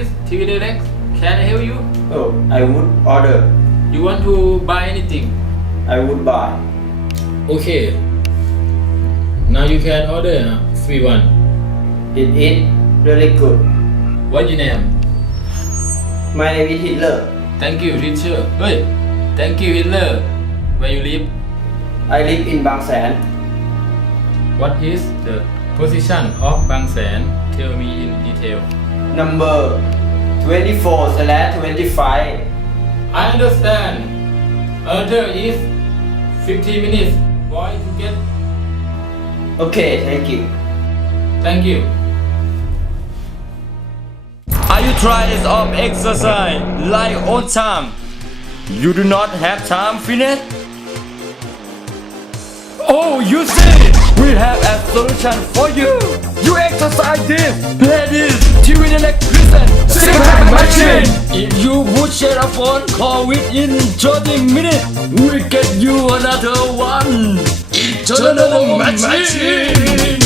is TV Direct. Can I help you? Oh, I would order. You want to buy anything? I would buy. Okay. Now you can order free one. It is really good. What your name? My name is Hitler. Thank you, teacher. Hey, thank you, Hitler. Where you live? I live in Bang San. What is the position of Bang San? Tell me in detail. Number 24/25. I understand. Order is 50 minutes. Boy to get. Okay, thank you. Thank you. Are you tired of exercise like on time? You do not have time, finish? Oh, you see, we have a solution for you. You exercise this, play this, TV electrician, six-pack machine. If you would share a phone call within 30 minutes, we get you another one. Eternal machine.